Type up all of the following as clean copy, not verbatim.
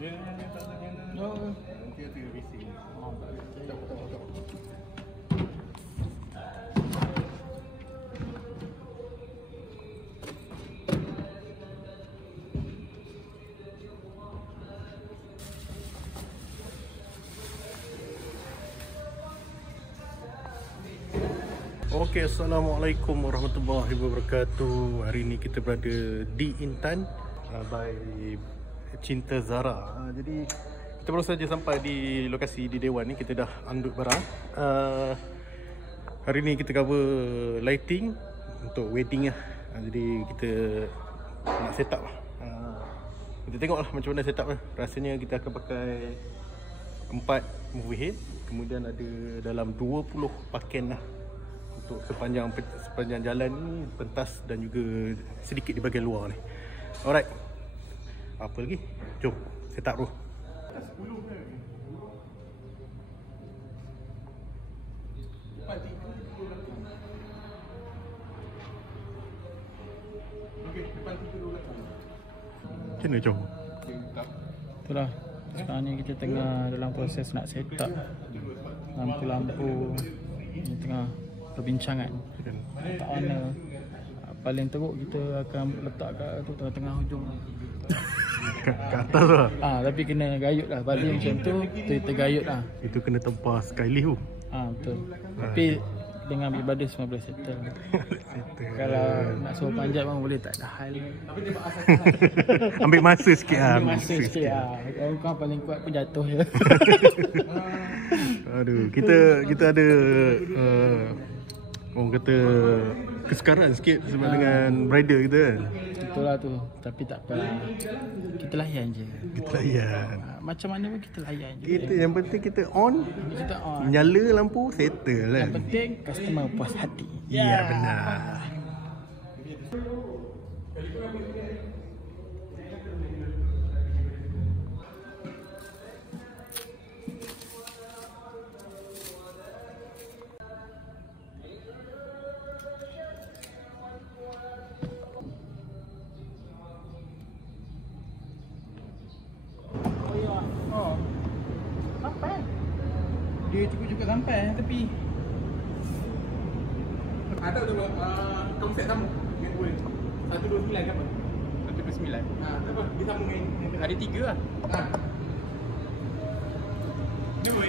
Nanti ada bising. Okey, Assalamualaikum warahmatullahi wabarakatuh. Hari ini kita berada di Intan by Cinta Zara. Jadi kita baru saja sampai di lokasi di Dewan ni. Kita dah andut barang. Hari ni kita cover lighting untuk wedding lah. Jadi kita nak set up lah. Kita tengok lah macam mana set up lah. Rasanya kita akan pakai 4 movie head. Kemudian ada dalam 20 pakaian lah untuk sepanjang jalan ni, pentas dan juga sedikit di bahagian luar ni. Alright. Apa lagi? Jom set up bro. 10 ke? Okey, depan 3 dulu belakang. Macam mana jom? Itulah. Sekarang ni kita tengah dalam proses nak set up lampu-lampu. Ni tengah perbincangan. Tak mana paling teruk kita akan letak kat tu tengah-tengah hujung. Kat atas lah. Tapi kena gayut lah. Balik macam tu kita gayut lah. Itu kena tempah skylift tu. Betul. Tapi dengan ambil badan semua boleh settle. Kalau nak suruh panjat pun boleh, tak ada hal. Ambil masa sikit lah. Ambil masa sikit lah. Kau paling kuat pun jatuh je. Aduh, kita ada orang kata kesukaran sikit sebab dengan bridal kita kan. Itulah tu. Tapi tak apa. Kita layan je. Kita layan. Macam mana pun kita layan je. Yang penting kita on. Kita on. Nyala lampu, settle kan. Yang penting customer puas hati. Ya, benar. Sampai. Dia cukup-cukup sampai tepi. Ada tu konsep sama dengan gue 129 ke apa? 129. Apa? Dia sama dengan Ada 3 lah. Ni gue.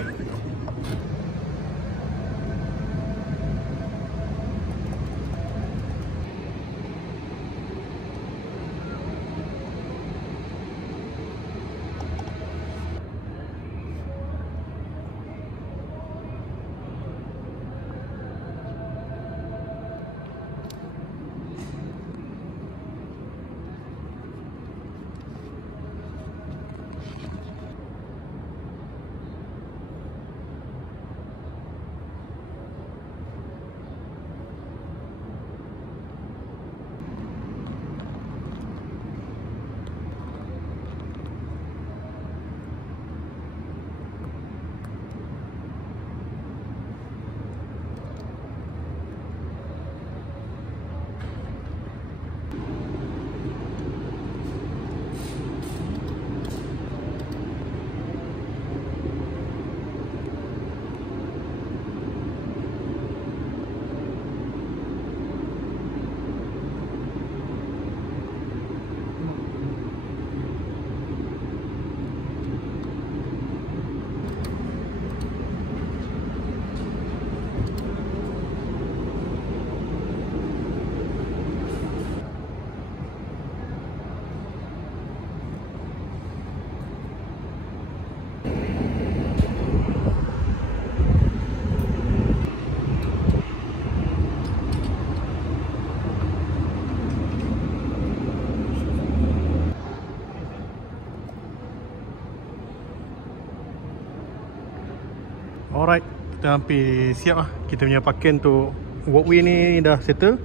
Alright, kita hampir siap lah. Kita punya pakaian untuk walkway ni dah settle.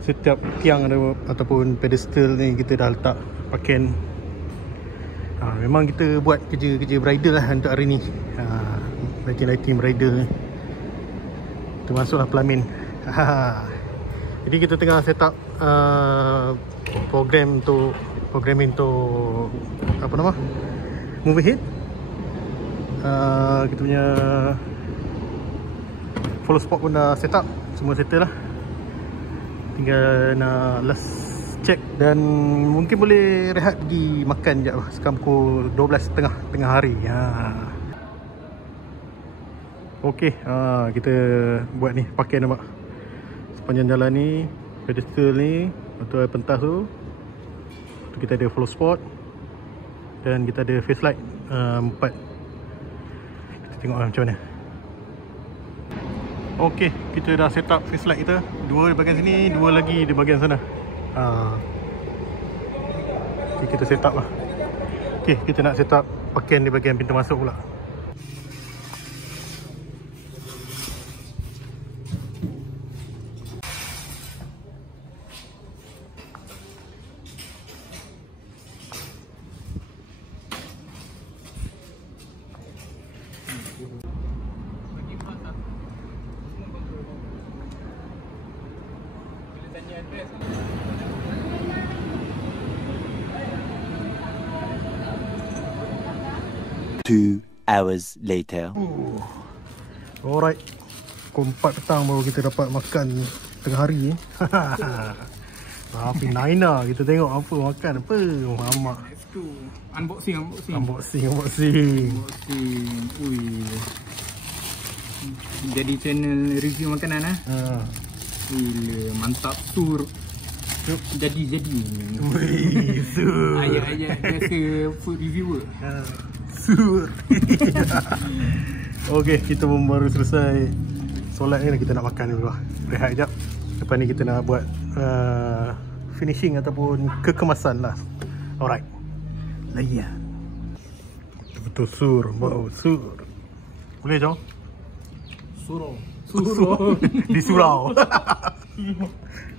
Setiap tiang ada, ataupun pedestal ni kita dah letak pakaian. Memang kita buat kerja bridal lah untuk hari ni. Lighting bridal ni. Termasuklah pelamin. Jadi kita tengah set up programming untuk apa nama? move ahead. Kita punya follow spot pun dah set up, semua settle lah. Tinggal nak last check dan mungkin boleh rehat pergi makan sekejap lah. Sekarang pukul 12.30 tengah hari. Okey, kita buat ni, pakai nampak sepanjang jalan ni, pedestal ni, atau air pentas tu. Kita ada follow spot dan kita ada face light 4. Kita tengok macam mana. Okey, kita dah set up face light kita. 2 di bahagian sini, 2 lagi di bahagian sana. Okay, kita set up lah. Okey, kita nak set up pakaian di bahagian pintu masuk pula. Two hours later. Alright, pukul 4 petang baru kita dapat makan tengah hari. Tapi Naina, kita tengok apa makan apa. Mamak. Let's go. Unboxing. Ui. Jadi channel review makanan Gila, mantap sur. Jadi. Ayat-ayat biasa food reviewer. Sur. Okey, kita pun baru selesai solat ni, kita nak makan dulu lah. Rehat sekejap. Lepas ni kita nak buat finishing ataupun kekemasan lah. Alright, layan. Betul sur, bau sur. Boleh jom? Surau. Di surau.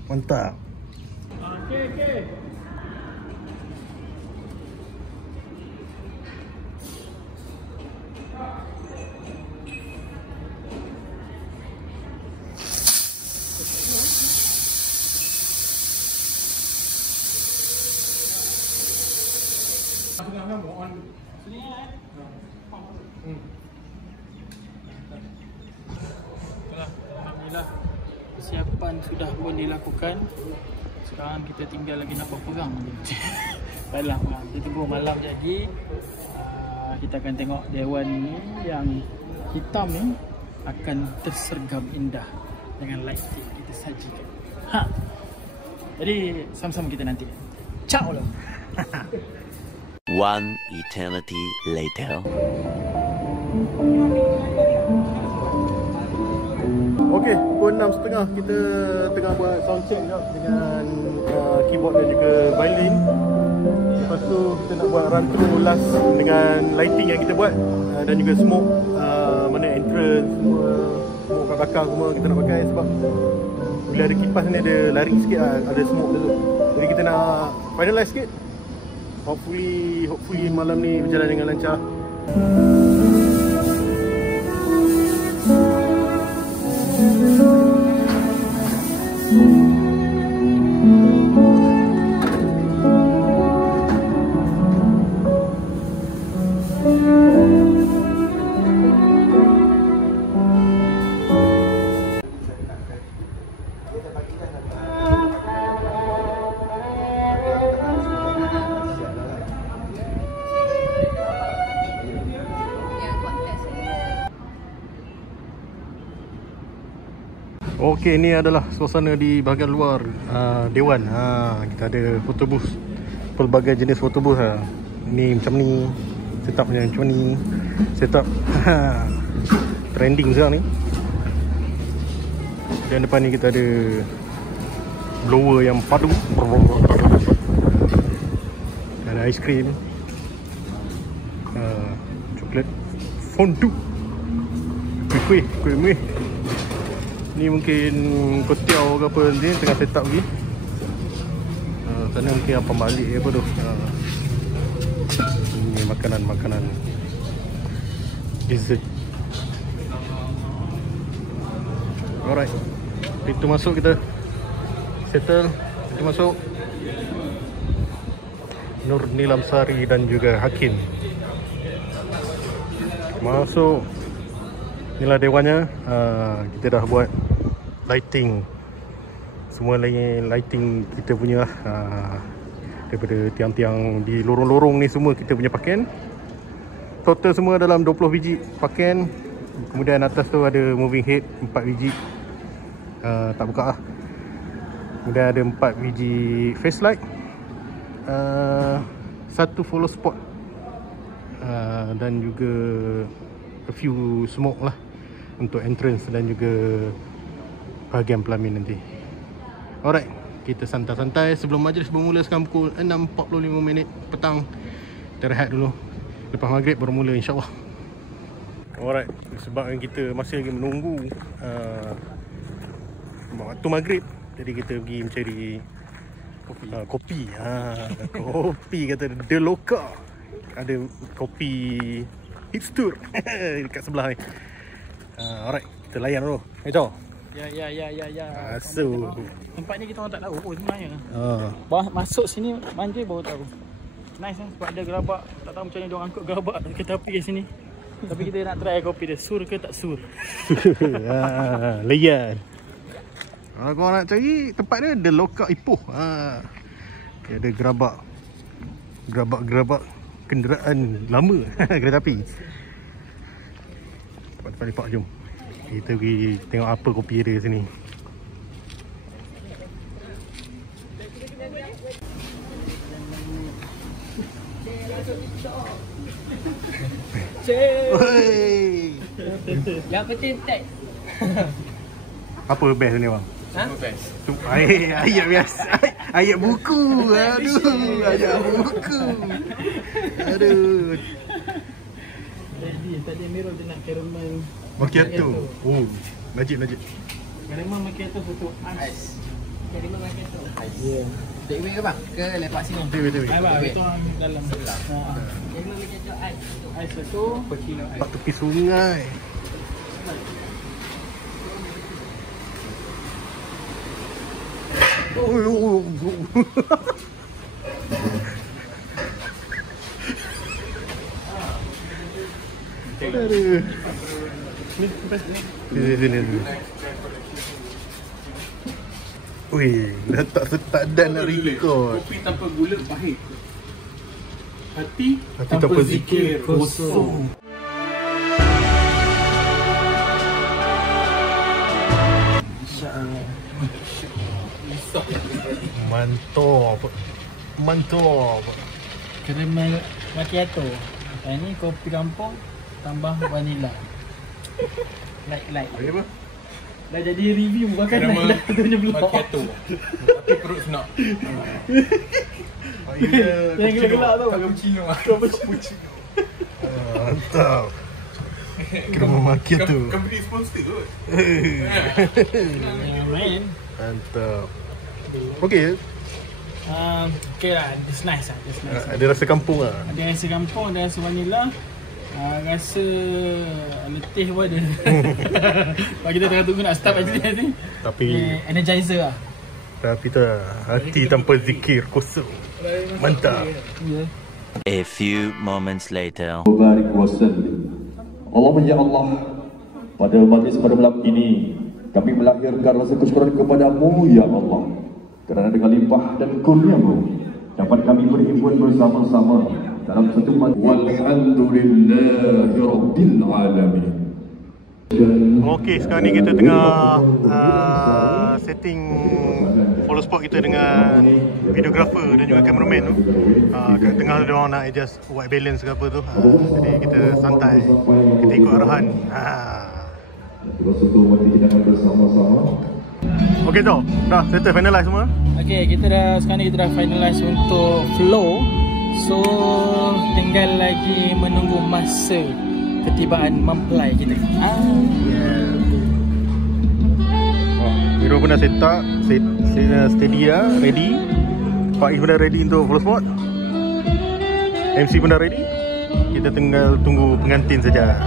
Mantap. Okay. Alhamdulillah, persiapan sudah pun dilakukan. Sekarang kita tinggal lagi nak berperang je. Malam lah, kita tunggu malam jadi. Kita akan tengok dewan ni yang hitam ni akan tersergam indah dengan light yang kita sajikan. Jadi sama-sama kita nanti. Ciao lah. One eternity later. Okey, pukul 6.30 kita tengah buat sound check dengan keyboard dan juga violin. Lepas tu kita nak buat run through last dengan lighting yang kita buat dan juga smoke, mana entrance semua, smoke kat belakang semua kita nak pakai sebab bila ada kipas ni ada lari sikit lah, ada smoke tu. Jadi kita nak finalize sikit. Hopefully malam ni berjalan dengan lancar. Okey, ni adalah suasana di bahagian luar Dewan. Kita ada photo booth, pelbagai jenis photo booth. Ni macam ni, setupnya macam ni, setup trending sekarang ni. Dan depan ni kita ada blower yang padu, ada aiskrim, coklat fondue, kuih. Ni mungkin kotiau ke apa nanti tengah set up lagi. Sana mungkin apa balik apa tu. Ini makanan dessert. Alright, pintu masuk kita settle. Pintu masuk Nur Nilam Sari dan juga Hakim. Masuk. Inilah dewannya. Kita dah buat lighting. Semua lighting kita punya lah. Daripada tiang-tiang di lorong-lorong ni semua kita punya pakaian. Total semua dalam 20 biji pakaian. Kemudian atas tu ada moving head 4 biji. Tak buka lah. Kemudian ada 4 biji face light. 1 follow spot. Dan juga a few smoke lah untuk entrance dan juga bahagian pelamin nanti. Alright, kita santai-santai sebelum majlis bermula sekarang pukul 6.45 petang. Kita rehat dulu. Lepas maghrib baru mula insyaAllah. Alright, sebabkan kita masih lagi menunggu waktu maghrib, jadi kita pergi mencari kopi. Kopi kata The Loka. Ada kopi hipster dekat sebelah ni. Alright, kita layan dulu. Jom. Ya. Masuk. Tempat ni kita orang tak tahu pun sebenarnya. Masuk sini manja baru tahu. Nice kan sebab ada gerabak. Tak tahu macam mana dia orang angkut gerabak kereta api kat sini. Tapi kita nak try kopi dia. Sur ke tak sur? Layan. Kalau korang nak cari tempat dia The Loka Ipoh. Okay, ada gerabak kenderaan lama. Kereta api. Tempat lepak, jom. Kita pergi tengok apa kopi dia sini. Yang penting teks. Apa best ni bang? Best. Ayat biasa. Ayat buku. Aduh, ayat buku. Aduh. Tadi Amirul dia nak caramel Macchiato. Oh, najib. caramel macchiato satu ais. Caramel macchiato ais. Ya. Take away ke bang? Ke lepak sini? Betul. Hai bang, itu orang dalam sebelah. Caramel macchiato ais. Ais satu, per kilo ais. Pak tepi sungai. Oh. Aduh. Sini. Wih, dah tak dan nak record. Kopi tanpa gula pahit. Hati tanpa zikir kosong. Mantap. Caramel macchiato. Ini kopi kampung tambah vanila. Light. Apa? Dah jadi review makanan dah punya blog. macchiato. Tapi perut senak. Yang gelak tau. Cappuccino. Mantap. Kena makin tu. Company sponsor tu. Main. Mantap. Okey. Okay lah, it's nice. Ada rasa kampung lah. Ada rasa kampung, ada rasa vanila. Rasa letih pun ada. Sebab kita tengah tunggu nak start aja ni. Tapi energizer lah. Tapi tak, hati tanpa zikir kosong. Mantap. A few moments later. Barik wasallim. Allahumma ya Allah, pada majlis pada malam ini kami melahirkan rasa kesyukuran kepadamu ya Allah, kerana dengan limpah dan kurniamu dapat kami berhimpun bersama-sama dalam satu majlis. Walhamdulillahi rabbil alamin. Okey, sekarang ni kita tengah setting follow spot kita dengan videographer dan juga cameraman tu. Kat tengah tu dia orang nak adjust white balance ke apa tu. Jadi kita santai. Kita ikut arahan. Kita akan bersama-sama. Okey tu, dah settle finalize semua. Okay, sekarang ni kita dah finalize untuk flow. So tinggal lagi menunggu masa ketibaan mempelai kita. Hero pun dah set up, steady lah, ready. Faiz pun dah ready untuk follow spot. MC pun dah ready. Kita tinggal tunggu pengantin saja.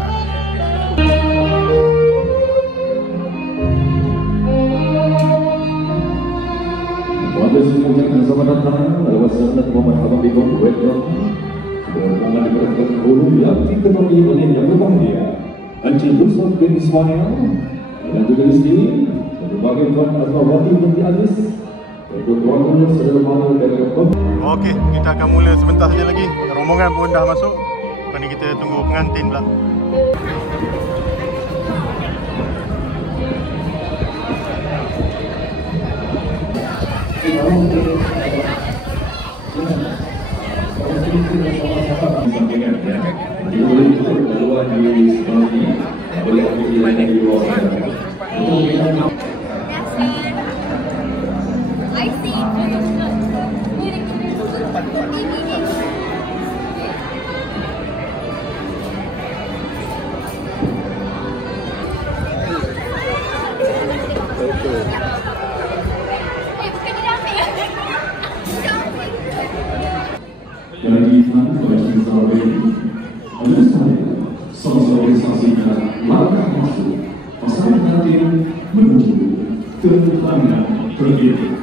Selamat datang, welcome Rombongan diperintahkan dahulu yang diketuai oleh yang berbahagia Encik Yusuf bin Ismail dan juga isteri dan berbagai tuan Azmawati binti Aziz dan tuan-tuan saudara-saudara dari Okey, kita akan mula sebentar saja lagi. Rombongan pun dah masuk. Lepas ni kita tunggu pengantin pula. Jadi, koleksi strawberry oleh saya, sama-sama disaksikan langkah masuk pasangan pengantin menuju ke pelaminan pernikahan.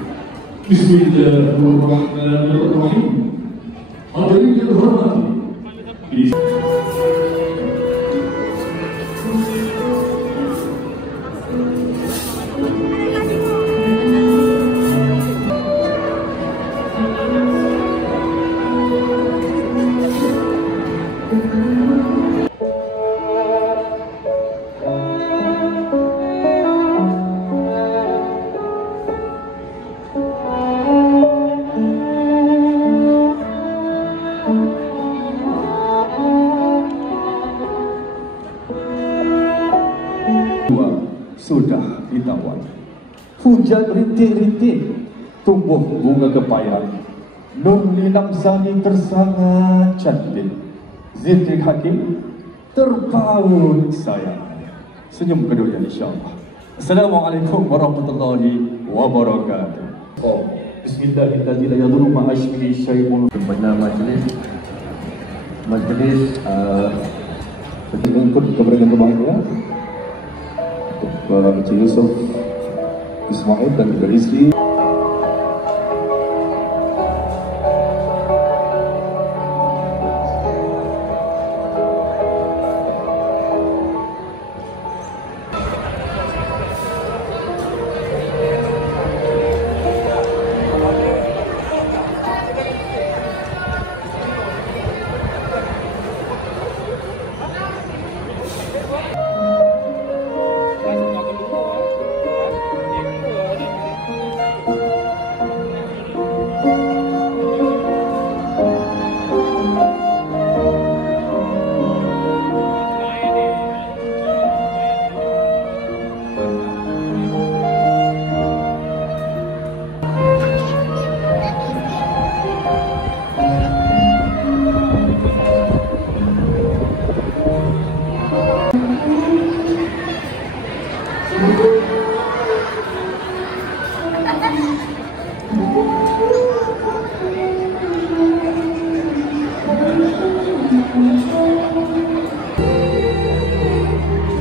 Bismillahirrahmanirrahim. Hadirin yang terhormati. Sudah ditawar. Hujan rintik-rintik, tumbuh bunga kepayan. Nur Nilam Sani tersangat cantik. Zikri Hakim terpaut sayang. Senyum keduanya insyaAllah. Assalamualaikum warahmatullahi wabarakatuh. Bismillahirrahmanirrahim. Ma'ashmi syai'un. Pada majlis ikut keberadaan berbahagia Encik Yusuf Ismail dan juga isteri.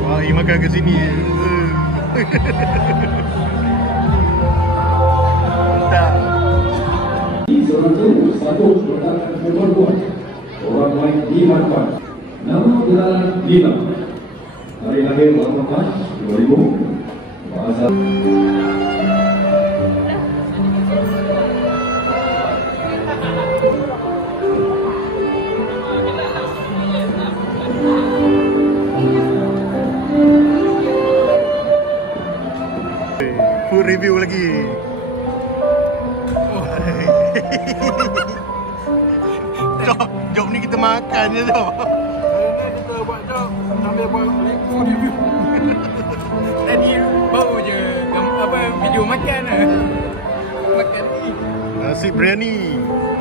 Wah, ini makan ke sini. Mantap. Satu perempuan, orang lain diharapkan. Nama gelaran Lila. Hari lahir 8 Mac 2000. Bahasa full review lagi. Job ni kita makan je tu. Kita buat job sambil buat review. Tadi baru je video makan makan ni. Nasi biryani.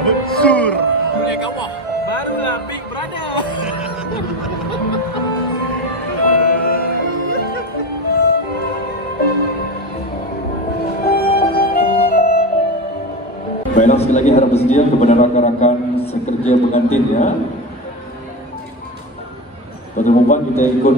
Apa? Sur. Boleh kat bawah. Barulah Big Brother. baiklah, sekali lagi harap bersedia kepada rakan-rakan sekerja pengantin ya. Pada perempuan kita ikut